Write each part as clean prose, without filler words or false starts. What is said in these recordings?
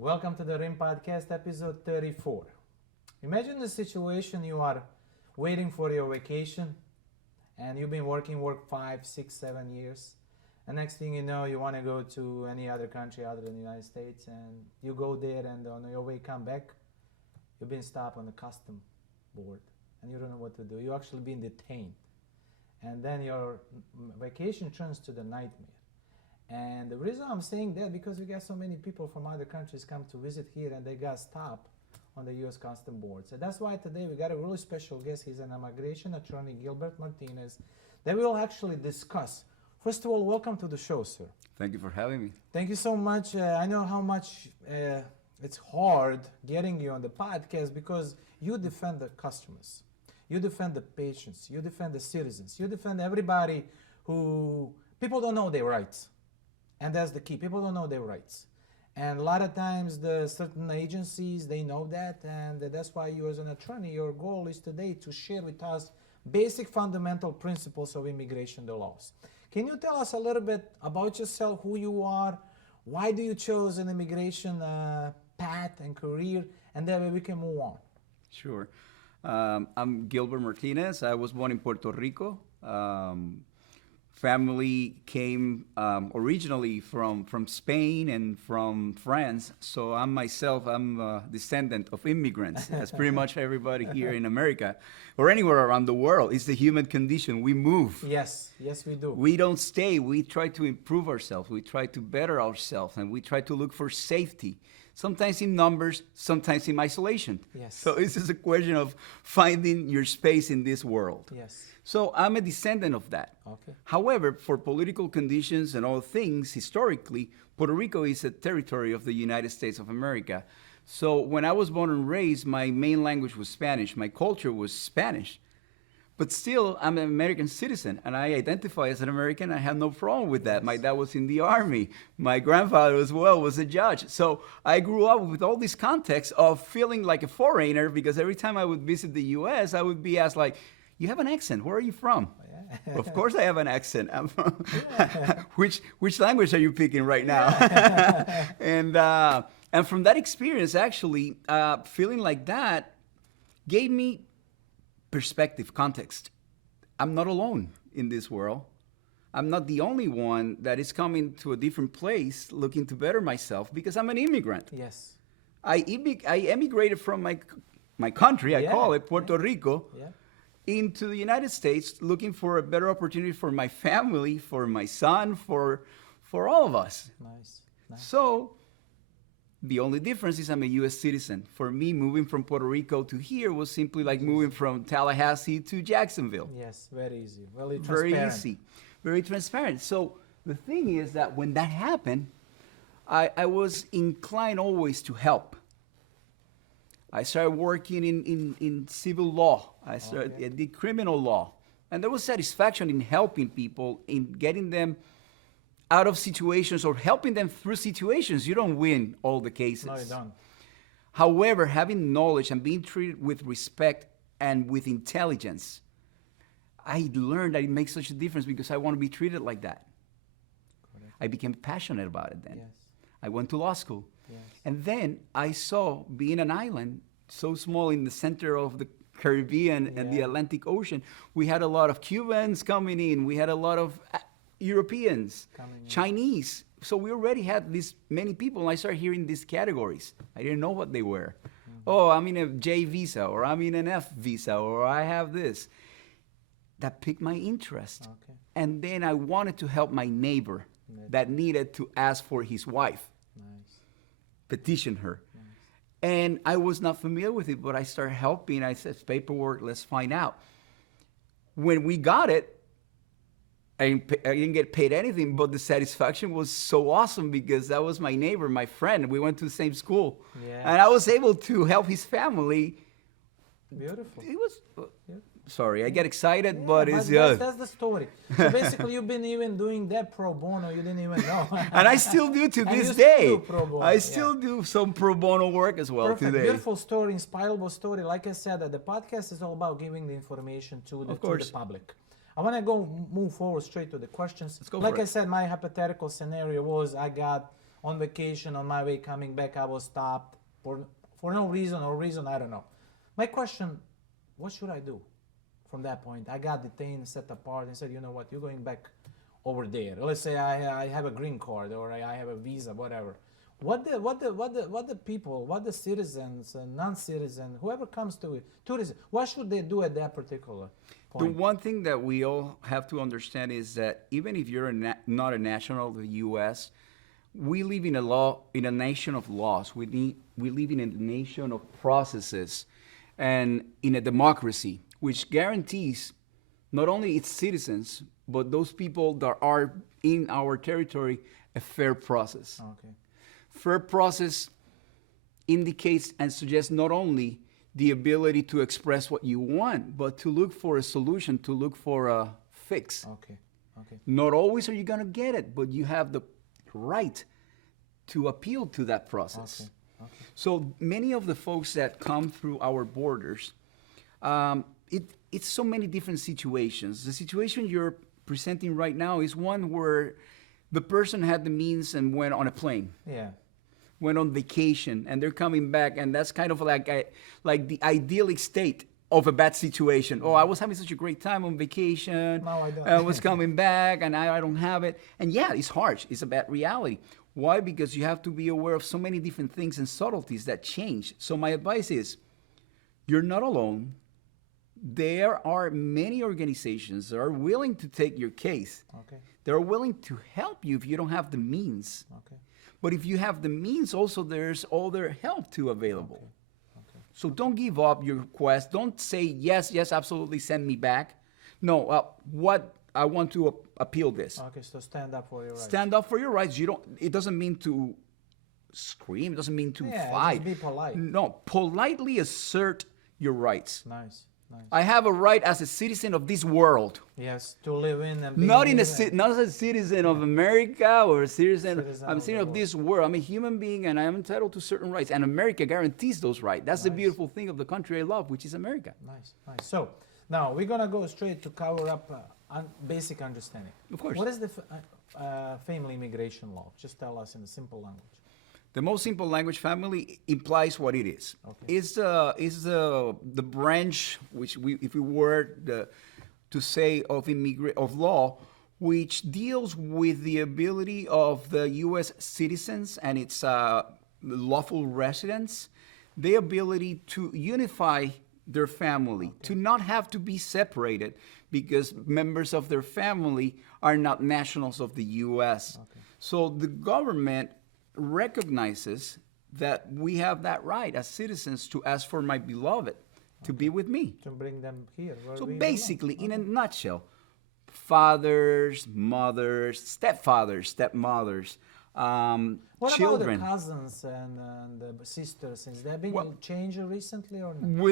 Welcome to the Rimm-PODCAST, episode 34. Imagine the situation: you are waiting for your vacation and you've been working 5, 6, 7 years. And next thing you know, you want to go to any other country other than the United States, and you go there, and on your way come back, you've been stopped on the custom board and you don't know what to do. You're actually being detained. And then your vacation turns to the nightmare. And the reason I'm saying that, because we got so many people from other countries come to visit here and they got stopped on the U.S. Custom Board. So that's why today we got a really special guest. He's an immigration attorney, Gilbert Martinez, that we'll actually discuss. First of all, welcome to the show, sir. Thank you for having me. Thank you so much. I know how much it's hard getting you on the podcast because you defend the customers. You defend the patients. You defend the citizens. You defend everybody who... People don't know their rights. And that's the key. People don't know their rights. And a lot of times the certain agencies, they know that. And that's why you as an attorney, your goal is today to share with us basic fundamental principles of immigration laws. Can you tell us a little bit about yourself, who you are, why do you chose an immigration path and career, and then we can move on? Sure. I'm Gilbert Martinez. I was born in Puerto Rico. Family came originally from Spain and from France. So I'm a descendant of immigrants. That's pretty much everybody here in America or anywhere around the world. It's the human condition. We move. Yes, we do. We don't stay. We try to improve ourselves. We try to better ourselves, and we try to look for safety. Sometimes in numbers, sometimes in isolation. Yes. So this is a question of finding your space in this world. Yes. So I'm a descendant of that. Okay. However, for political conditions and all things, historically, Puerto Rico is a territory of the United States of America. So when I was born and raised, my main language was Spanish. My culture was Spanish. But still, I'm an American citizen, and I identify as an American. I have no problem with that. Yes. My dad was in the Army. My grandfather as well was a judge. So I grew up with all this context of feeling like a foreigner, because every time I would visit the U.S., I would be asked, like, you have an accent. Where are you from? Yeah. Of course I have an accent. I'm from which language are you picking right now? And from that experience, actually, feeling like that gave me perspective, context. I'm not alone in this world. I'm not the only one that is coming to a different place looking to better myself, because I'm an immigrant. Yes. I emigrated from my country, I call it Puerto Rico, into the United States, looking for a better opportunity for my family, for my son, for all of us. Nice. So the only difference is I'm a U.S. citizen. For me, moving from Puerto Rico to here was simply like moving from Tallahassee to Jacksonville. Yes, very easy. Very transparent. Very easy. Very transparent. So the thing is that when that happened, I was inclined always to help. I started working in civil law. I did criminal law. And there was satisfaction in helping people, in getting them out of situations or helping them through situations. You don't win all the cases. No, you don't. However, having knowledge and being treated with respect and with intelligence, I learned that it makes such a difference, because I want to be treated like that. Correct. I became passionate about it then. Yes. I went to law school. Yes. And then I saw, being an island so small in the center of the Caribbean and the Atlantic Ocean, we had a lot of Cubans coming in. We had a lot of Europeans, Chinese. So we already had this many people, and I started hearing these categories. I didn't know what they were. Mm-hmm. Oh, I'm in a J visa, or I'm in an F visa, or I have this. That piqued my interest. Okay. And then I wanted to help my neighbor that needed to ask for his wife. Nice. Petition her. Nice. And I was not familiar with it, but I started helping. I said, paperwork, let's find out. When we got it, I didn't get paid anything, but the satisfaction was so awesome, because that was my neighbor, my friend. We went to the same school. Yeah. And I was able to help his family. Beautiful. It was, sorry, I get excited, but it's just... That's the story. So basically, you've been even doing that pro bono, you didn't even know. And I still do to this day. Do pro bono, I still do some pro bono work as well. Perfect. Today. Beautiful story, inspirable story. Like I said, the podcast is all about giving the information to the public. I want to move forward straight to the questions. Let's go like for I said, my hypothetical scenario was I got on vacation, on my way coming back, I was stopped for no reason or reason, I don't know. My question, what should I do from that point? I got detained, set apart, and said, you know what, you're going back over there. Let's say I have a green card or I have a visa, whatever. What the people, what the citizens and non-citizens, whoever comes to it, tourism, what should they do at that particular The point? one thing that we all have to understand is that even if you're not a national of the U.S., we live in a nation of laws. We live in a nation of processes, and in a democracy, which guarantees not only its citizens but those people that are in our territory a fair process. Okay. Fair process indicates and suggests not only the ability to express what you want, but to look for a solution, to look for a fix. Okay. Okay. Not always are you going to get it, but you have the right to appeal to that process. Okay. Okay. So many of the folks that come through our borders, it's so many different situations. The situation you're presenting right now is one where the person had the means and went on a plane. Yeah. Went on vacation, and they're coming back, and that's kind of like the idyllic state of a bad situation. Oh, I was having such a great time on vacation. Now I don't. I was coming back, and I don't have it. And yeah, it's harsh. It's a bad reality. Why? Because you have to be aware of so many different things and subtleties that change. So my advice is, you're not alone. There are many organizations that are willing to take your case. Okay. They're willing to help you if you don't have the means. Okay. But if you have the means, also there's other help too available. Okay. So don't give up your quest. Don't say, yes, absolutely, send me back. No, what I want to appeal this. Okay, so stand up for your rights. Stand up for your rights. It doesn't mean to scream. It doesn't mean to fight. Just be polite. No, politely assert your rights. Nice. Nice. I have a right as a citizen of this world. Yes, to live in and be Not as a citizen of America or a citizen. I'm a citizen of this world. I'm a human being, and I am entitled to certain rights. And America guarantees those rights. That's the beautiful thing of the country I love, which is America. Nice, nice. So now we're gonna go straight to cover up basic understanding. Of course. What is the family immigration law? Just tell us in a simple language. The most simple language, family, implies what it is. Okay. It's the branch which if we were to say of law, which deals with the ability of the U.S. citizens and its lawful residents, the ability to unify their family, to not have to be separated because members of their family are not nationals of the U.S. Okay. So the government recognizes that we have that right as citizens to ask for my beloved to be with me. To bring them here. So basically, in a nutshell, fathers, mothers, stepfathers, stepmothers, what children. about the cousins and the sisters? Has that been changed recently or not?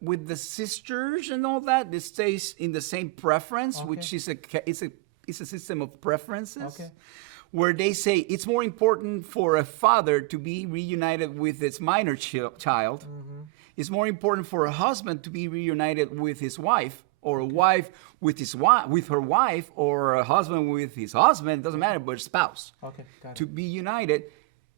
With the sisters and all that, it stays in the same preference, which is it's a system of preferences. Okay. Where they say it's more important for a father to be reunited with his minor child. Mm-hmm. It's more important for a husband to be reunited with his wife, or a wife with her wife, or a husband with his husband. It doesn't matter, but a spouse. Okay, got to it. be united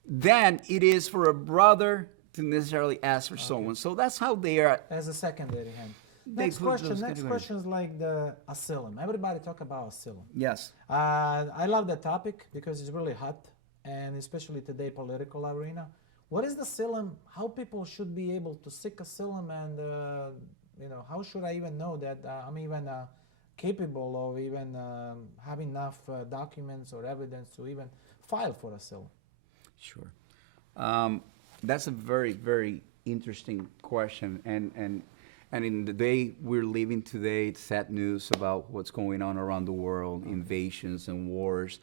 than it is for a brother to necessarily ask for someone. So that's how they are. As a secondary hand. They Next put question. those Next categories. question is like the asylum. Everybody talk about asylum. Yes. I love that topic because it's really hot, and especially today political arena. What is the asylum? How people should be able to seek asylum, and how should I even know that I'm even capable of even having enough documents or evidence to even file for asylum? Sure. That's a very, very interesting question, and in the day we're living today, it's sad news about what's going on around the world, invasions and wars.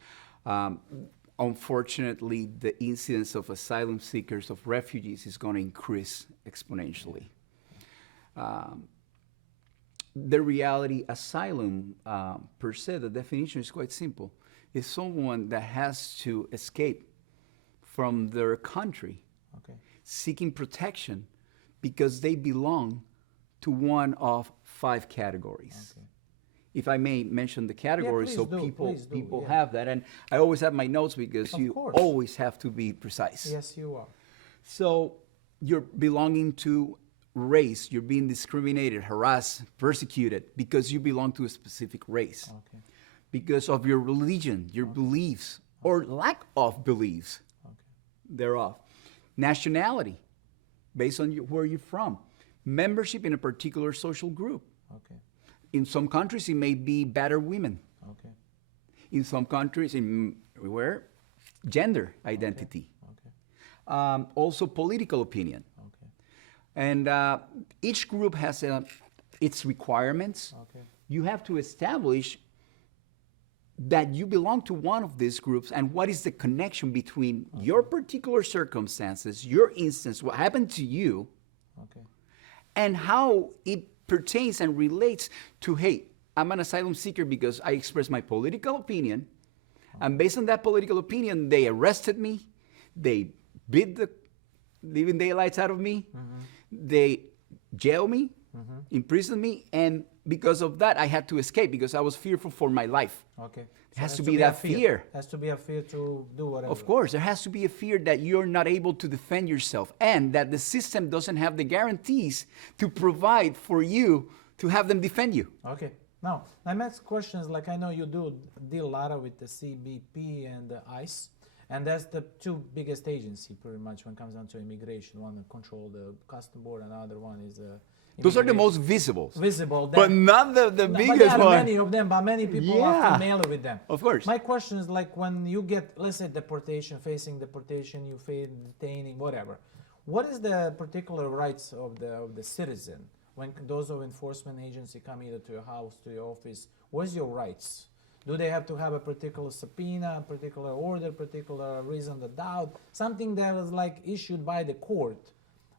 Unfortunately, the incidence of asylum seekers, of refugees, is going to increase exponentially. The reality, asylum, per se, the definition is quite simple. It's someone that has to escape from their country, seeking protection because they belong to one of 5 categories. if I may mention the categories, so please do, people yeah. have that. And I always have my notes because Of you course. always have to be precise. Yes, you are. So you're belonging to race, you're being discriminated, harassed, persecuted because you belong to a specific race. Okay. Because of your religion, your beliefs, or lack of beliefs Okay. thereof. Nationality, based on where you're from. Membership in a particular social group. Okay. In some countries, it may be battered women. Okay. In some countries, everywhere, gender identity. Okay. Also political opinion. Okay. And each group has its requirements. Okay. You have to establish that you belong to one of these groups and what is the connection between your particular circumstances, your instance, what happened to you, Okay. and how it pertains and relates to, hey, I'm an asylum seeker because I expressed my political opinion, and based on that political opinion, they arrested me, they beat the living daylights out of me, they jailed me, imprisoned me, and because of that, I had to escape because I was fearful for my life. Okay. It has to be that fear. Has to be a fear to do whatever. Of course, there has to be a fear that you're not able to defend yourself and that the system doesn't have the guarantees to provide for you to have them defend you. Okay. Now, my next question is, like, I know you do deal a lot with the CBP and the ICE, and that's the two biggest agency pretty much when it comes down to immigration. One that control the custom board, and the other one is Those are the immigration. most visible. Visible. But not the But biggest there are one. many of them, but many people are Yeah. familiar with them. Of course. My question is, like, when you get, let's say, deportation, facing deportation, you face detaining, whatever. What is the particular rights of the citizen when those of enforcement agency come either to your house, to your office? What is your rights? Do they have to have a particular subpoena, a particular order, particular reason to doubt, something that was like issued by the court?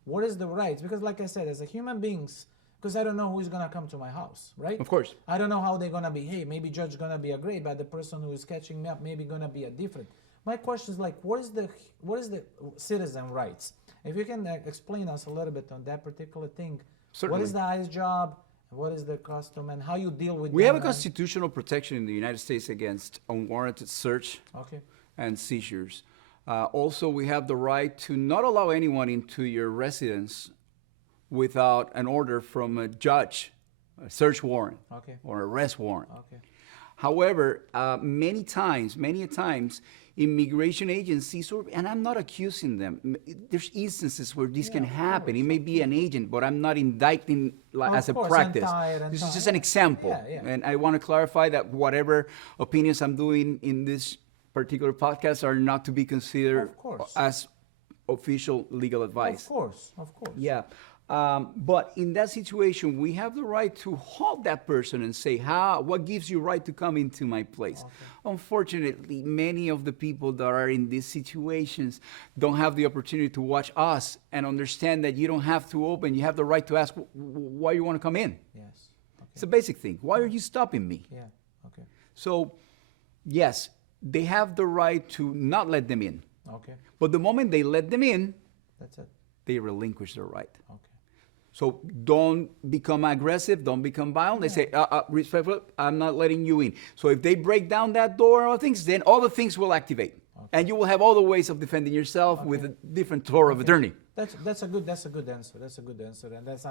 What is the rights? Because like I said, as a human beings, because I don't know who's gonna come to my house, right? Of course. I don't know how they're gonna behave. Maybe judge gonna be a great, but the person who is catching me up maybe gonna be a different. My question is, like, what is the citizen rights? If you can explain us a little bit on that particular thing. Certainly. What is the ICE job? What is the custom and how you deal with We them? have a constitutional protection in the United States against unwarranted search Okay. and seizures. Also, we have the right to not allow anyone into your residence without an order from a judge, a search warrant, Okay. or arrest warrant. Okay. However, many a times, immigration agencies, and I'm not accusing them, there's instances where this can of happen. It course, may be an agent, but I'm not indicting Of as a course, practice. and This is tired. just an example. Yeah. And I want to clarify that whatever opinions I'm doing in this particular podcast are not to be considered Of course. as official legal advice. Of course. Yeah. But in that situation, we have the right to halt that person and say, what gives you right to come into my place? Okay. Unfortunately, many of the people that are in these situations don't have the opportunity to watch us and understand that you don't have to open. You have the right to ask why you want to come in. Yes. Okay. It's a basic thing. Why are you stopping me? Yeah. Okay. So, yes, they have the right to not let them in. Okay. But the moment they let them in, That's it. they relinquish their right. Okay. So don't become aggressive, don't become violent. They say, respectful, I'm not letting you in. So if they break down that door and all things, then all the things will activate. Okay. And you will have all the ways of defending yourself with a different tour of attorney. That's a good answer. That's a good answer, and that's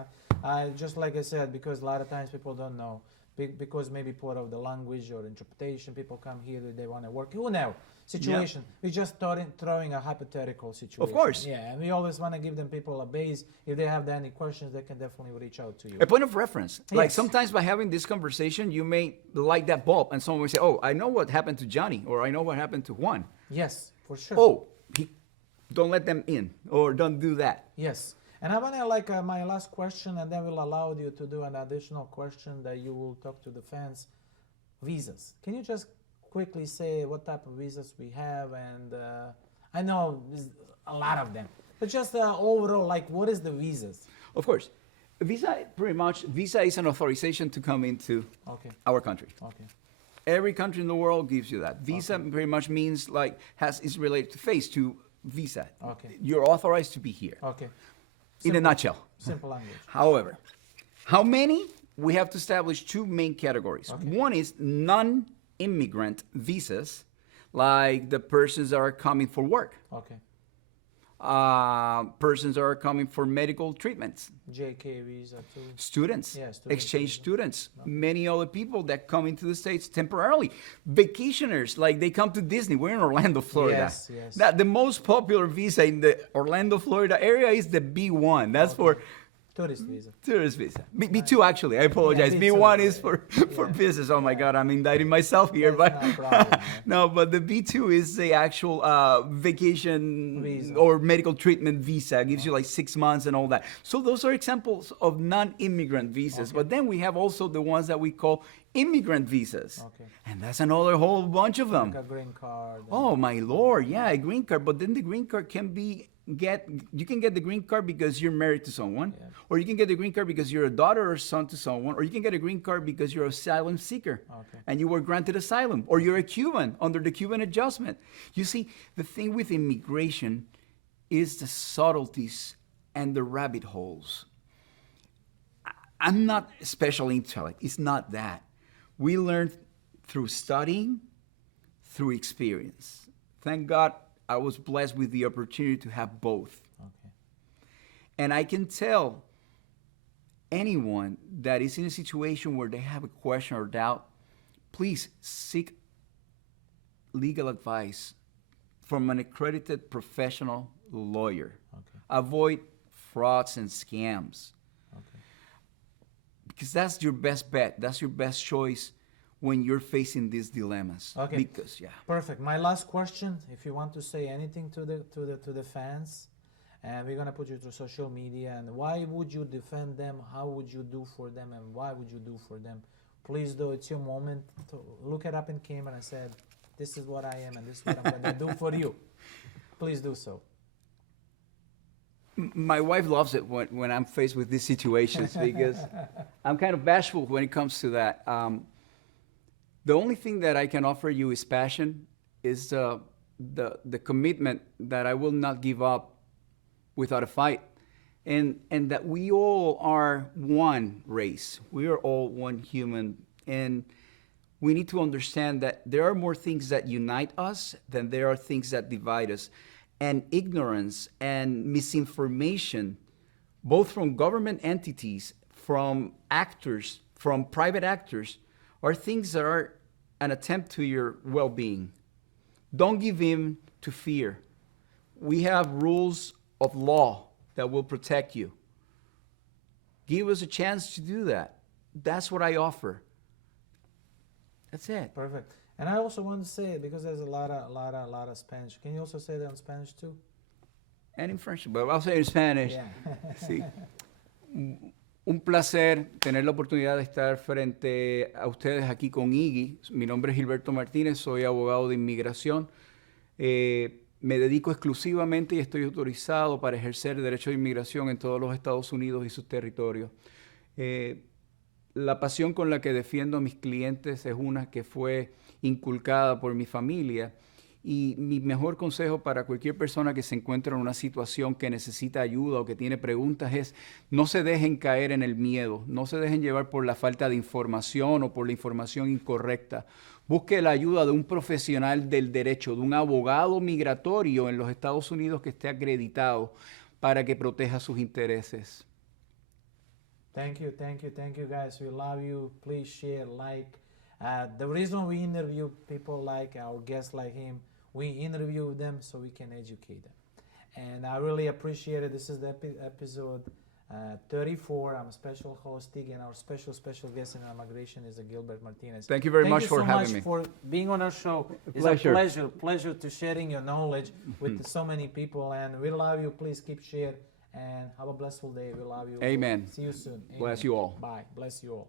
just like I said, because a lot of times people don't know, because maybe part of the language or interpretation, people come here, they want to work. Who knows? Situation. We just throwing a hypothetical situation. Of course. Yeah, and we always want to give them people a base. If they have any questions, they can definitely reach out to you. A point of reference. Like Yes. sometimes by having this conversation, you may light that bulb and someone will say, oh, I know what happened to Johnny, or I know what happened to Juan. Yes, for sure. Oh, don't let them in, or don't do that. Yes. And I want to my last question, and then we'll allow you to do an additional question that you will talk to the fans. Visas. Can you just quickly say what type of visas we have? And I know there's a lot of them, but just overall, what is the visas? Of course. Visa is an authorization to come into Okay. our country. Okay. Every country in the world gives you that. Visa pretty much means is related to face, to visa. Okay. You're authorized to be here. Okay. In a nutshell. Simple language. However, how many? we have to establish two main categories. Okay. One is non-immigrant visas, like the persons that are coming for work, Okay. persons that are coming for medical treatments, JK visa too. students, Yeah, student exchange visa. students, many other people that come into the States temporarily. Vacationers, like they come to Disney. We're in Orlando, Florida. Yes, yes. The most popular visa in the Orlando, Florida area is the B1. That's for Tourist visa. tourist visa. B2 actually, I apologize. B2, B1 is for yeah. business. Oh my God, I'm indicting myself here. That's But not a problem, man. no, but the B2 is the actual vacation Visa. or medical treatment visa. It gives you like 6 months and all that. So those are examples of non-immigrant visas. Okay. But then we have also the ones that we call immigrant visas. Okay. And that's another whole bunch of them. Like a green card. Oh my Lord, yeah, a green card. But then the green card can be you can get the green card because you're married to someone, Yeah. or you can get the green card because you're a daughter or son to someone, or you can get a green card because you're an asylum seeker Okay. and you were granted asylum, or you're a Cuban under the Cuban adjustment. You see, the thing with immigration is the subtleties and the rabbit holes. I'm not special intellect. It's not that. We learn through studying, through experience. Thank God I was blessed with the opportunity to have both. Okay. And I can tell anyone that is in a situation where they have a question or doubt, please seek legal advice from an accredited professional lawyer. Okay. Avoid frauds and scams. Okay. Because that's your best bet. That's your best choice when you're facing these dilemmas. Okay. Because, yeah. Perfect. My last question, if you want to say anything to the fans, and we're gonna put you through social media, and why would you defend them? How would you do for them? And why would you do for them? Please do. It's your moment to look it up in camera and say, "This is what I am, and this is what I'm gonna do for you." Please do so. My wife loves it when I'm faced with these situations because I'm kind of bashful when it comes to that. The only thing that I can offer you is passion, is the commitment that I will not give up without a fight, and that we all are one race. We are all one human, and we need to understand that there are more things that unite us than there are things that divide us. And ignorance and misinformation, both from government entities, from actors, from private actors, are things that are an attempt to your well-being. Don't give in to fear. We have rules of law that will protect you. Give us a chance to do that. That's what I offer. That's it. Perfect. And I also want to say, because there's a lot of Spanish. Can you also say that in Spanish too? And in French, but I'll say in Spanish. Yeah. Sí. Un placer tener la oportunidad de estar frente a ustedes aquí con Iggy. Mi nombre es Gilberto Martínez, soy abogado de inmigración. Me dedico exclusivamente y estoy autorizado para ejercer derecho de inmigración en todos los Estados Unidos y sus territorios. La pasión con la que defiendo a mis clientes es una que fue inculcada por mi familia, y mi mejor consejo para cualquier persona que se encuentre en una situación que necesita ayuda o que tiene preguntas es: no se dejen caer en el miedo, no se dejen llevar por la falta de información o por la información incorrecta. Busque la ayuda de un profesional del derecho, de un abogado migratorio en los Estados Unidos que esté acreditado para que proteja sus intereses. Thank you, guys. We love you. Please share, like. The reason we interview people like our guests like him, we interview them so we can educate them. And I really appreciate it. This is the episode 34. I'm a special host, and our special guest in immigration is Gilbert Martinez. Thank you very much for having me. Thank you so much for being on our show. It's Pleasure. a pleasure to sharing your knowledge with so many people. And we love you. Please keep sharing. And have a blessful day. We love you. Amen. See you soon. Amen. Bless you all. Bye. Bless you all.